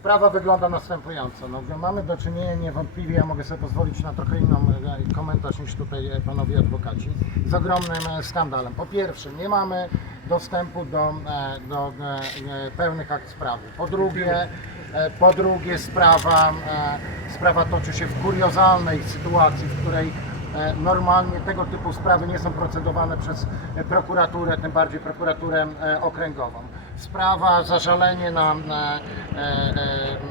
Sprawa wygląda następująco. No, mamy do czynienia niewątpliwie, ja mogę sobie pozwolić na trochę inną e, komentarz niż tutaj e, panowie adwokaci, z ogromnym e, skandalem. Po pierwsze, nie mamy dostępu do, do pełnych akt sprawy. Po drugie, po drugie sprawa, sprawa toczy się w kuriozalnej sytuacji, w której Normalnie tego typu sprawy nie są procedowane przez prokuraturę, tym bardziej prokuraturę okręgową. Sprawa, zażalenie na e,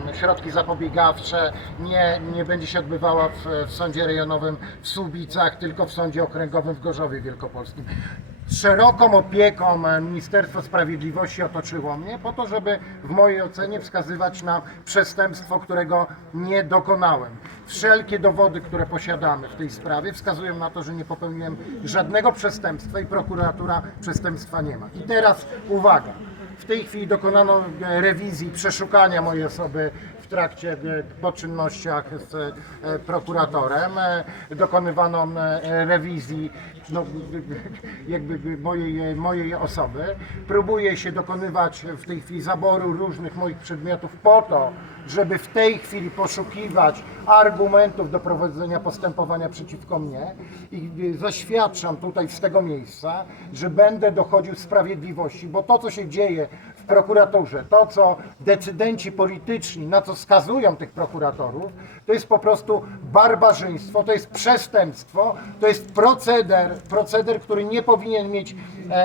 e, środki zapobiegawcze nie, nie będzie się odbywała w, w sądzie rejonowym w Słubicach, tylko w sądzie okręgowym w Gorzowie Wielkopolskim. Szeroką opieką e, Ministerstwo Sprawiedliwości otoczyło mnie po to, żeby w mojej ocenie wskazywać na przestępstwo, którego nie dokonałem. Wszelkie dowody, które posiadamy w tej sprawie wskazują na to, że nie popełniłem żadnego przestępstwa i prokuratura przestępstwa nie ma. I teraz uwaga. W tej chwili dokonano e, rewizji, przeszukania mojej osoby w trakcie e, po czynnościach z e, prokuratorem. Dokonywano rewizji no, jakby mojej, mojej osoby. Próbuję się dokonywać w tej chwili zaboru różnych moich przedmiotów po to, żeby w tej chwili poszukiwać argumentów do prowadzenia postępowania przeciwko mnie. I zaświadczam tutaj z tego miejsca, że będę dochodził sprawiedliwości, bo to co się dzieje w prokuraturze, to co decydenci polityczni, na co skazują tych prokuratorów, to jest po prostu barbarzyństwo, to jest przestępstwo, to jest proceder, proceder, który nie powinien mieć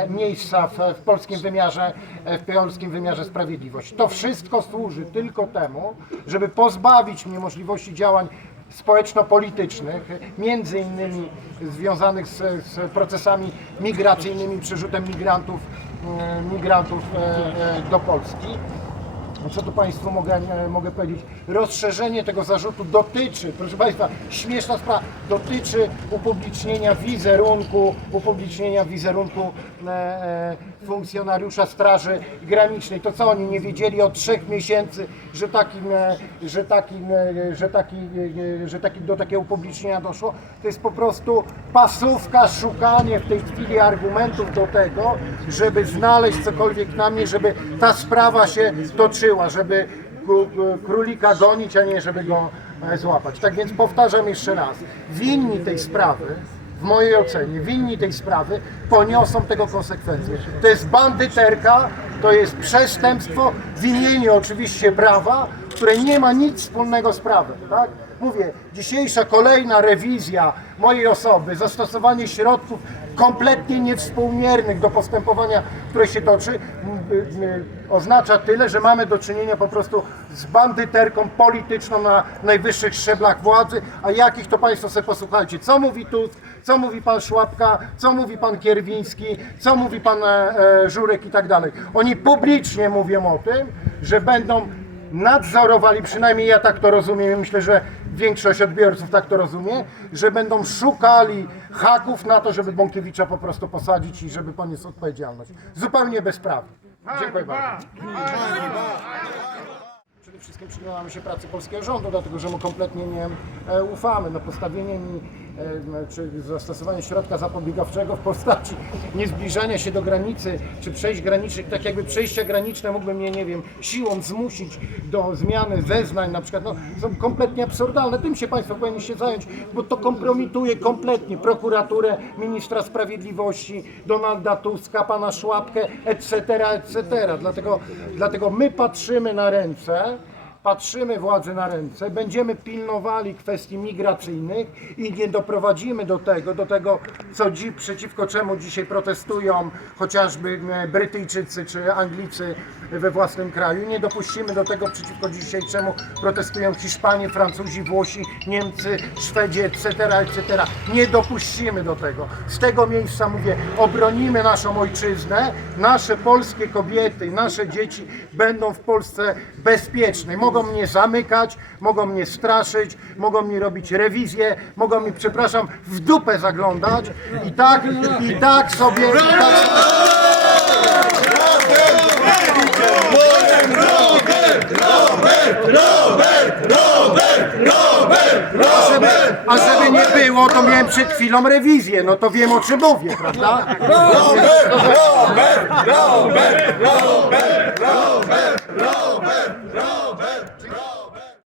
miejsca w, w polskim wymiarze, e, w polskim wymiarze sprawiedliwości. To wszystko służy tylko temu, żeby pozbawić mnie możliwości działań społeczno-politycznych, między innymi związanych z, z procesami migracyjnymi, przerzutem migrantów, e, migrantów e, e, do Polski. Co tu Państwu mogę, mogę powiedzieć? Rozszerzenie tego zarzutu dotyczy, proszę Państwa, śmieszna sprawa, dotyczy upublicznienia wizerunku, upublicznienia wizerunku e, e, funkcjonariusza Straży Granicznej. To co oni nie wiedzieli od trzech miesięcy, że takim, e, że takim, e, że taki, że taki, do takiego upublicznienia doszło? To jest po prostu pasówka, szukanie w tej chwili argumentów do tego, żeby znaleźć cokolwiek na mnie, żeby ta sprawa się toczyła, żeby ku- królika gonić, a nie żeby go e, złapać. Tak więc powtarzam jeszcze raz, winni tej sprawy, w mojej ocenie, winni tej sprawy poniosą tego konsekwencje. To jest bandyterka, to jest przestępstwo w imieniu oczywiście prawa, które nie ma nic wspólnego z prawem. Tak? Mówię, dzisiejsza kolejna rewizja mojej osoby, zastosowanie środków kompletnie niewspółmiernych do postępowania, które się toczy, oznacza tyle, że mamy do czynienia po prostu z bandyterką polityczną na najwyższych szczeblach władzy, a jakich to Państwo sobie posłuchajcie, co mówi Tusk, co mówi Pan Szłapka, co mówi Pan Kierwiński, co mówi Pan e, e, Żurek i tak dalej. Oni publicznie mówią o tym, że będą nadzorowali, przynajmniej ja tak to rozumiem myślę, że większość odbiorców tak to rozumie, że będą szukali haków na to, żeby Bąkiewicza po prostu posadzić i żeby poniósł odpowiedzialność. Zupełnie bezprawnie. Dziękuję bardzo. Przede wszystkim przyglądamy się pracy polskiego rządu, dlatego że mu kompletnie nie e, ufamy. No, postawienie mi, czy zastosowanie środka zapobiegawczego w postaci niezbliżania się do granicy, czy przejść granicznych, tak jakby przejścia graniczne mógłby mnie, nie wiem, siłą zmusić do zmiany zeznań na przykład, no, są kompletnie absurdalne. Tym się Państwo powinniście zająć, bo to kompromituje kompletnie prokuraturę, ministra sprawiedliwości, Donalda Tuska, pana Szłapkę, etc., etc. Dlatego, dlatego my patrzymy na ręce, patrzymy władzy na ręce, będziemy pilnowali kwestii migracyjnych i nie doprowadzimy do tego, do tego, co dzi, przeciwko czemu dzisiaj protestują chociażby e, Brytyjczycy czy Anglicy we własnym kraju. Nie dopuścimy do tego, przeciwko dzisiaj czemu protestują Hiszpanie, Francuzi, Włosi, Niemcy, Szwedzi, etc., etc. Nie dopuścimy do tego. Z tego miejsca mówię, obronimy naszą ojczyznę, nasze polskie kobiety, nasze dzieci będą w Polsce bezpieczne. Mogą mnie zamykać, mogą mnie straszyć, mogą mi robić rewizję, mogą mi, przepraszam, w dupę zaglądać i tak, i tak sobie... I tak, A żeby, a żeby było, to miałem przed chwilą rewizję, no to wiem o czym mówię, prawda? Robert, Robert, Robert, Robert, Robert, Robert, Robert,